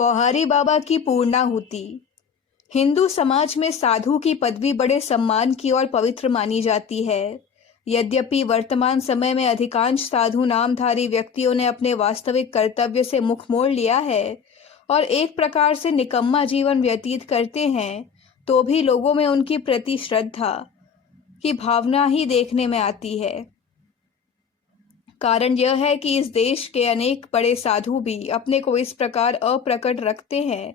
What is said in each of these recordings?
पौहारी बाबा की पूर्णाहुति। हिंदू समाज में साधु की पदवी बड़े सम्मान की और पवित्र मानी जाती है। यद्यपि वर्तमान समय में अधिकांश साधु नामधारी व्यक्तियों ने अपने वास्तविक कर्तव्य से मुख मोड़ लिया है और एक प्रकार से निकम्मा जीवन व्यतीत करते हैं, तो भी लोगों में उनकी प्रति श्रद्धा की भावना ही देखने में आती है। कारण यह है कि इस देश के अनेक बड़े साधु भी अपने को इस प्रकार अप्रकट रखते हैं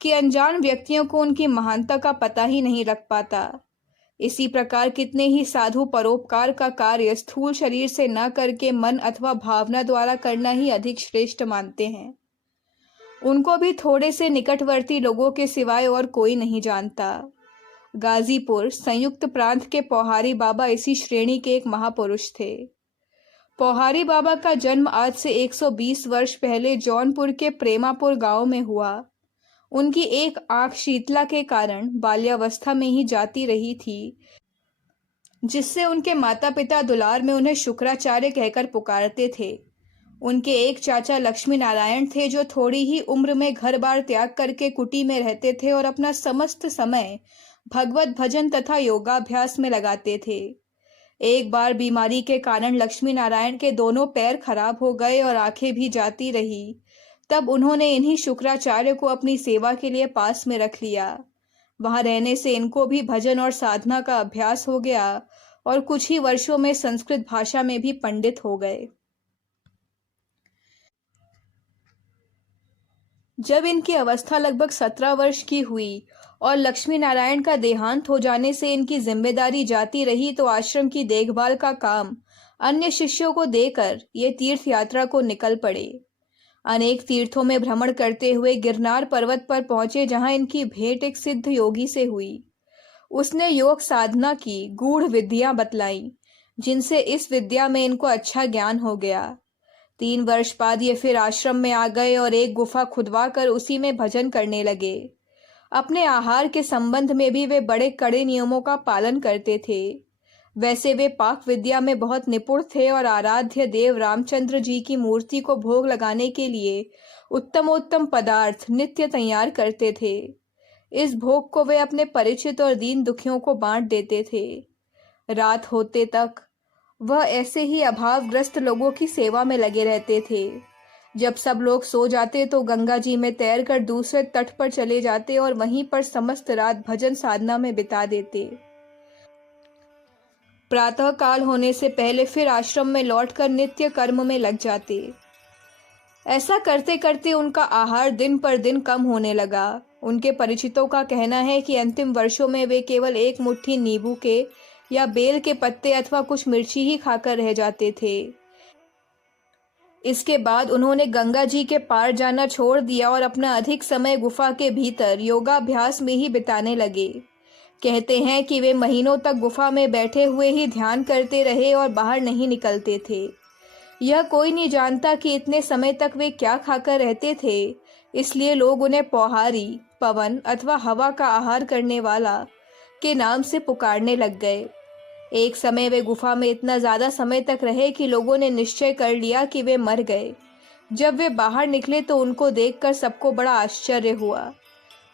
कि अनजान व्यक्तियों को उनकी महानता का पता ही नहीं लग पाता। इसी प्रकार कितने ही साधु परोपकार का कार्य स्थूल शरीर से न करके मन अथवा भावना द्वारा करना ही अधिक श्रेष्ठ मानते हैं। उनको भी थोड़े से निकटवर्ती लोगों के सिवाय और कोई नहीं जानता। गाजीपुर संयुक्त प्रांत के पौहारी बाबा इसी श्रेणी के एक महापुरुष थे। पौहारी बाबा का जन्म आज से 120 वर्ष पहले जौनपुर के प्रेमापुर गांव में हुआ। उनकी एक आंख शीतला के कारण बाल्यावस्था में ही जाती रही थी, जिससे उनके माता पिता दुलार में उन्हें शुक्राचार्य कहकर पुकारते थे। उनके एक चाचा लक्ष्मी नारायण थे, जो थोड़ी ही उम्र में घर बार त्याग करके कुटी में रहते थे और अपना समस्त समय भगवत भजन तथा योगाभ्यास में लगाते थे। एक बार बीमारी के कारण लक्ष्मी नारायण के दोनों पैर खराब हो गए और आंखें भी जाती रही। तब उन्होंने इन्हीं शुक्राचार्य को अपनी सेवा के लिए पास में रख लिया। वहां रहने से इनको भी भजन और साधना का अभ्यास हो गया और कुछ ही वर्षों में संस्कृत भाषा में भी पंडित हो गए। जब इनकी अवस्था लगभग 17 वर्ष की हुई और लक्ष्मी नारायण का देहांत हो जाने से इनकी जिम्मेदारी जाती रही, तो आश्रम की देखभाल का काम अन्य शिष्यों को देकर ये तीर्थ यात्रा को निकल पड़े। अनेक तीर्थों में भ्रमण करते हुए गिरनार पर्वत पर पहुंचे, जहां इनकी भेंट एक सिद्ध योगी से हुई। उसने योग साधना की गूढ़ विद्या बतलाई, जिनसे इस विद्या में इनको अच्छा ज्ञान हो गया। 3 वर्ष बाद ये फिर आश्रम में आ गए और एक गुफा खुदवा कर उसी में भजन करने लगे। अपने आहार के संबंध में भी वे बड़े कड़े नियमों का पालन करते थे। वैसे वे पाक विद्या में बहुत निपुण थे और आराध्य देव रामचंद्र जी की मूर्ति को भोग लगाने के लिए उत्तमोत्तम पदार्थ नित्य तैयार करते थे। इस भोग को वे अपने परिचित और दीन दुखियों को बांट देते थे। रात होते तक वह ऐसे ही अभावग्रस्त लोगों की सेवा में लगे रहते थे। जब सब लोग सो जाते तो गंगा जी में तैरकर दूसरे तट पर चले जाते और वहीं पर समस्त रात भजन साधना में बिता देते। प्रातः काल होने से पहले फिर आश्रम में लौटकर नित्य कर्म में लग जाते। ऐसा करते करते उनका आहार दिन पर दिन कम होने लगा। उनके परिचितों का कहना है कि अंतिम वर्षों में वे केवल एक मुट्ठी नींबू के या बेल के पत्ते अथवा कुछ मिर्ची ही खाकर रह जाते थे। इसके बाद उन्होंने गंगा जी के पार जाना छोड़ दिया और अपना अधिक समय गुफा के भीतर योगाभ्यास में ही बिताने लगे। कहते हैं कि वे महीनों तक गुफा में बैठे हुए ही ध्यान करते रहे और बाहर नहीं निकलते थे। यह कोई नहीं जानता कि इतने समय तक वे क्या खाकर रहते थे, इसलिए लोग उन्हें पौहारी, पवन अथवा हवा का आहार करने वाला के नाम से पुकारने लग गए। एक समय वे गुफा में इतना ज्यादा समय तक रहे कि लोगों ने निश्चय कर लिया कि वे मर गए। जब वे बाहर निकले तो उनको देखकर सबको बड़ा आश्चर्य हुआ।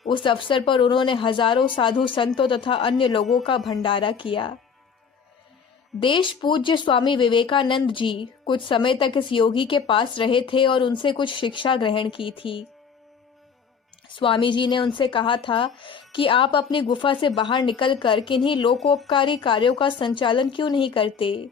उस अवसर पर उन्होंने हजारों साधु संतों तथा अन्य लोगों का भंडारा किया। देश पूज्य स्वामी विवेकानंद जी कुछ समय तक इस योगी के पास रहे थे और उनसे कुछ शिक्षा ग्रहण की थी। स्वामी जी ने उनसे कहा था कि आप अपनी गुफा से बाहर निकलकर किन्हीं लोकोपकारी कार्यों का संचालन क्यों नहीं करते।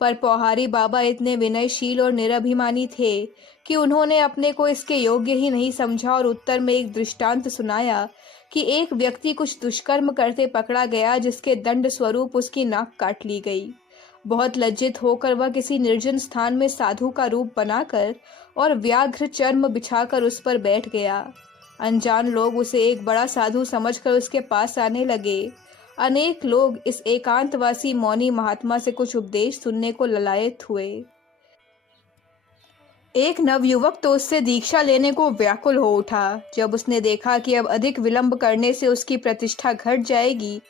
पर पौहारी बाबा इतने विनयशील और निरभिमानी थे कि उन्होंने अपने को इसके योग्य ही नहीं समझा और उत्तर में एक दृष्टांत सुनाया कि एक व्यक्ति कुछ दुष्कर्म करते पकड़ा गया, जिसके दंड स्वरूप उसकी नाक काट ली गई। बहुत लज्जित होकर वह किसी निर्जन स्थान में साधु का रूप बनाकर और व्याघ्र चर्म बिछाकर उस पर बैठ गया। अनजान लोग उसे एक बड़ा साधु समझकर उसके पास आने लगे। अनेक लोग इस एकांतवासी मौनी महात्मा से कुछ उपदेश सुनने को ललायत हुए। एक नवयुवक तो उससे दीक्षा लेने को व्याकुल हो उठा। जब उसने देखा कि अब अधिक विलंब करने से उसकी प्रतिष्ठा घट जाएगी,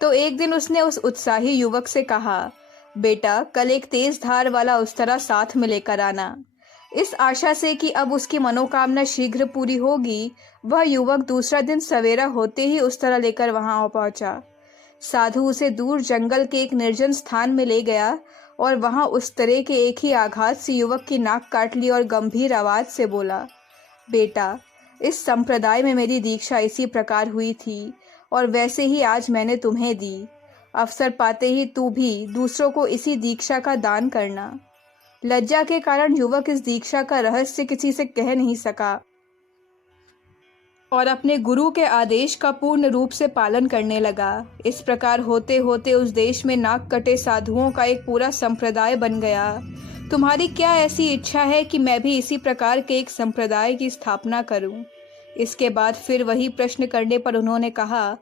तो एक दिन उसने उस उत्साही युवक से कहा, बेटा कल एक तेज धार वाला उस्तरा साथ में लेकर आना। इस आशा से कि अब उसकी मनोकामना शीघ्र पूरी होगी, वह युवक दूसरा दिन सवेरा होते ही उस तरह लेकर वहां पहुंचा। साधु उसे दूर जंगल के एक निर्जन स्थान में ले गया और वहां उस तरह के एक ही आघात से युवक की नाक काट ली और गंभीर आवाज से बोला, बेटा, इस संप्रदाय में मेरी दीक्षा इसी प्रकार हुई थी और वैसे ही आज मैंने तुम्हें दी। अवसर पाते ही तू भी दूसरों को इसी दीक्षा का दान करना। लज्जा के कारण युवक इस दीक्षा का रहस्य किसी से कह नहीं सका और अपने गुरु के आदेश का पूर्ण रूप से पालन करने लगा। इस प्रकार होते होते उस देश में नाक कटे साधुओं का एक पूरा संप्रदाय बन गया। तुम्हारी क्या ऐसी इच्छा है कि मैं भी इसी प्रकार के एक संप्रदाय की स्थापना करूं? इसके बाद फिर वही प्रश्न करने पर उन्होंने कहा,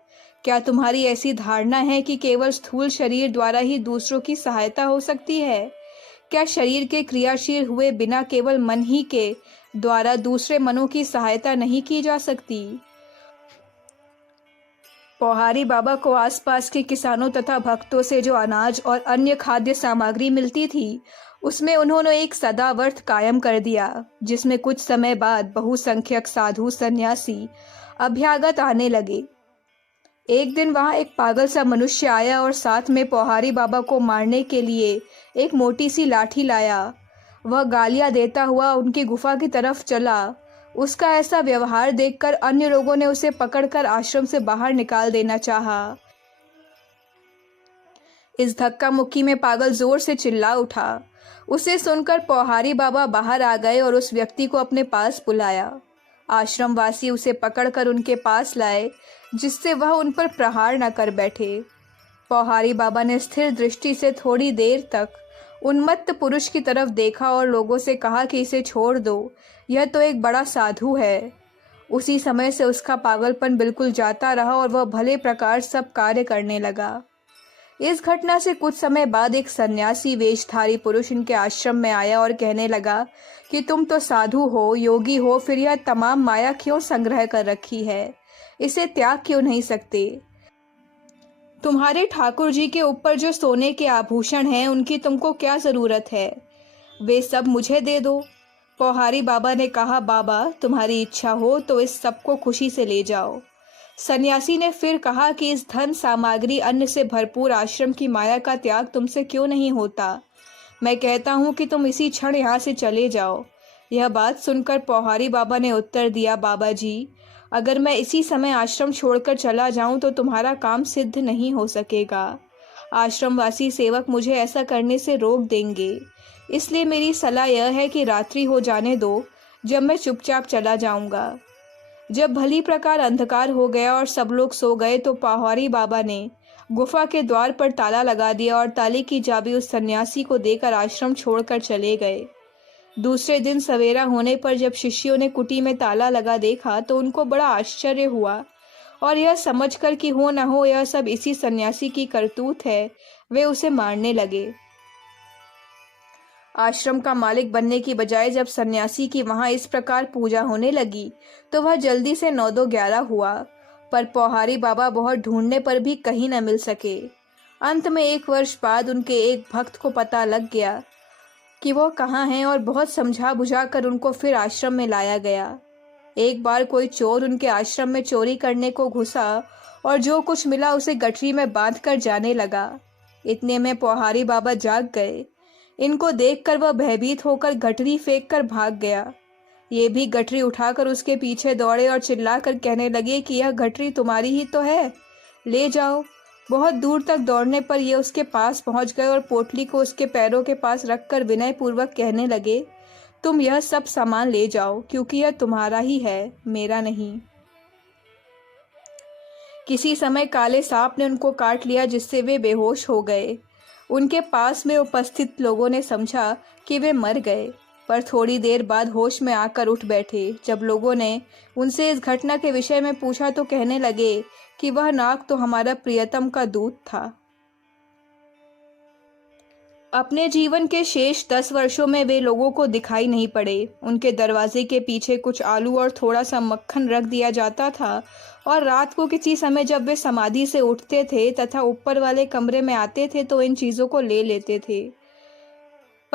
क्या तुम्हारी ऐसी धारणा है कि केवल स्थूल शरीर द्वारा ही दूसरों की सहायता हो सकती है? क्या शरीर के क्रियाशील हुए बिना केवल मन ही के द्वारा दूसरे मनों की सहायता नहीं की जा सकती? पौहारी बाबा को आसपास के किसानों तथा भक्तों से जो अनाज और अन्य खाद्य सामग्री मिलती थी, उसमें उन्होंने एक सदाव्रत कायम कर दिया, जिसमें कुछ समय बाद बहुसंख्यक साधु सन्यासी अभ्यागत आने लगे। एक दिन वहां एक पागल सा मनुष्य आया और साथ में पौहारी बाबा को मारने के लिए एक मोटी सी लाठी लाया। वह गालियां देता हुआ उनकी गुफा की तरफ चला। उसका ऐसा व्यवहार देखकर अन्य लोगों ने उसे पकड़कर आश्रम से बाहर निकाल देना चाहा। इस धक्का मुक्की में पागल जोर से चिल्ला उठा। उसे सुनकर पौहारी बाबा बाहर आ गए और उस व्यक्ति को अपने पास बुलाया। आश्रमवासी उसे पकड़कर उनके पास लाए, जिससे वह उन पर प्रहार न कर बैठे। पौहारी बाबा ने स्थिर दृष्टि से थोड़ी देर तक उन्मत्त पुरुष की तरफ देखा और लोगों से कहा कि इसे छोड़ दो, यह तो एक बड़ा साधु है। उसी समय से उसका पागलपन बिल्कुल जाता रहा और वह भले प्रकार सब कार्य करने लगा। इस घटना से कुछ समय बाद एक सन्यासी वेशधारी पुरुष इनके आश्रम में आया और कहने लगा कि तुम तो साधु हो, योगी हो, फिर यह तमाम माया क्यों संग्रह कर रखी है? इसे त्याग क्यों नहीं सकते? तुम्हारे ठाकुर जी के ऊपर जो सोने के आभूषण हैं, उनकी तुमको क्या जरूरत है? वे सब मुझे दे दो। पौहारी बाबा ने कहा, बाबा, तुम्हारी इच्छा हो तो इस सब को खुशी से ले जाओ। सन्यासी ने फिर कहा कि इस धन सामग्री अन्न से भरपूर आश्रम की माया का त्याग तुमसे क्यों नहीं होता? मैं कहता हूँ कि तुम इसी क्षण यहाँ से चले जाओ। यह बात सुनकर पौहारी बाबा ने उत्तर दिया, बाबा जी, अगर मैं इसी समय आश्रम छोड़कर चला जाऊं तो तुम्हारा काम सिद्ध नहीं हो सकेगा। आश्रमवासी सेवक मुझे ऐसा करने से रोक देंगे। इसलिए मेरी सलाह यह है कि रात्रि हो जाने दो, जब मैं चुपचाप चला जाऊंगा। जब भली प्रकार अंधकार हो गया और सब लोग सो गए तो पौहारी बाबा ने गुफा के द्वार पर ताला लगा दिया और ताले की चाबी उस सन्यासी को देकर आश्रम छोड़कर चले गए। दूसरे दिन सवेरा होने पर जब शिष्यों ने कुटी में ताला लगा देखा तो उनको बड़ा आश्चर्य हुआ और यह समझकर कि हो न हो यह सब इसी सन्यासी की करतूत है, वे उसे मारने लगे। आश्रम का मालिक बनने की बजाय जब सन्यासी की वहां इस प्रकार पूजा होने लगी तो वह जल्दी से 9-2-11 हुआ, पर पौहारी बाबा बहुत ढूंढने पर भी कहीं न मिल सके। अंत में 1 वर्ष बाद उनके एक भक्त को पता लग गया कि वो कहाँ हैं और बहुत समझा बुझा कर उनको फिर आश्रम में लाया गया। एक बार कोई चोर उनके आश्रम में चोरी करने को घुसा और जो कुछ मिला उसे गठरी में बांध कर जाने लगा। इतने में पौहारी बाबा जाग गए। इनको देखकर वह भयभीत होकर गठरी फेंक कर भाग गया। ये भी गठरी उठाकर उसके पीछे दौड़े और चिल्लाकर कहने लगे कि यह गठरी तुम्हारी ही तो है, ले जाओ। बहुत दूर तक दौड़ने पर ये उसके पास पहुंच गए और पोटली को उसके पैरों के पास रखकर विनय पूर्वक कहने लगे, तुम यह सब सामान ले जाओ, क्योंकि यह तुम्हारा ही है, मेरा नहीं। किसी समय काले सांप ने उनको काट लिया, जिससे वे बेहोश हो गए। उनके पास में उपस्थित लोगों ने समझा कि वे मर गए, पर थोड़ी देर बाद होश में आकर उठ बैठे। जब लोगों ने उनसे इस घटना के विषय में पूछा तो कहने लगे कि वह नाग तो हमारा प्रियतम का दूत था। अपने जीवन के शेष 10 वर्षों में वे लोगों को दिखाई नहीं पड़े। उनके दरवाजे के पीछे कुछ आलू और थोड़ा सा मक्खन रख दिया जाता था और रात को किसी समय जब वे समाधि से उठते थे तथा ऊपर वाले कमरे में आते थे तो इन चीज़ों को ले लेते थे।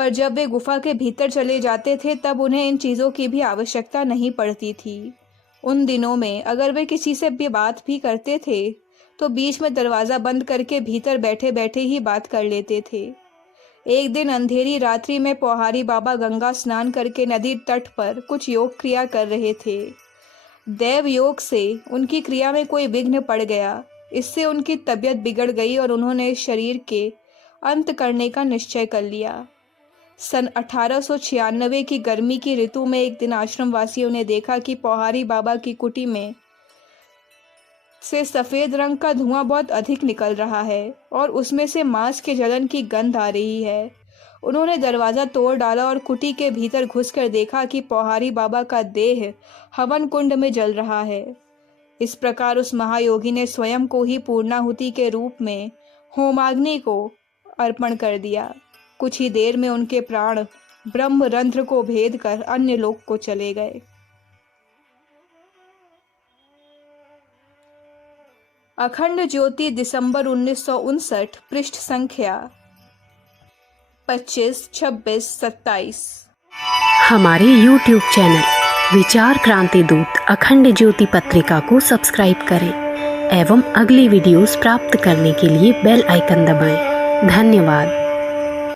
पर जब वे गुफा के भीतर चले जाते थे तब उन्हें इन चीज़ों की भी आवश्यकता नहीं पड़ती थी। उन दिनों में अगर वे किसी से भी बात भी करते थे तो बीच में दरवाज़ा बंद करके भीतर बैठे बैठे ही बात कर लेते थे। एक दिन अंधेरी रात्रि में पौहारी बाबा गंगा स्नान करके नदी तट पर कुछ योग क्रिया कर रहे थे। दैव योग से उनकी क्रिया में कोई विघ्न पड़ गया। इससे उनकी तबीयत बिगड़ गई और उन्होंने शरीर के अंत करने का निश्चय कर लिया। सन 1896 की गर्मी की ऋतु में एक दिन आश्रमवासियों ने देखा कि पौहारी बाबा की कुटी में से सफ़ेद रंग का धुआं बहुत अधिक निकल रहा है और उसमें से मांस के जलन की गंध आ रही है। उन्होंने दरवाज़ा तोड़ डाला और कुटी के भीतर घुसकर देखा कि पौहारी बाबा का देह हवन कुंड में जल रहा है। इस प्रकार उस महायोगी ने स्वयं को ही पूर्णाहुति के रूप में होमाग्नि को अर्पण कर दिया। कुछ ही देर में उनके प्राण ब्रह्म रंध्र को भेद कर अन्य लोक को चले गए। अखंड ज्योति दिसंबर 1959 पृष्ठ संख्या 25, 26, 27। हमारे YouTube चैनल विचार क्रांति दूत अखंड ज्योति पत्रिका को सब्सक्राइब करें एवं अगली वीडियोस प्राप्त करने के लिए बेल आइकन दबाएं। धन्यवाद।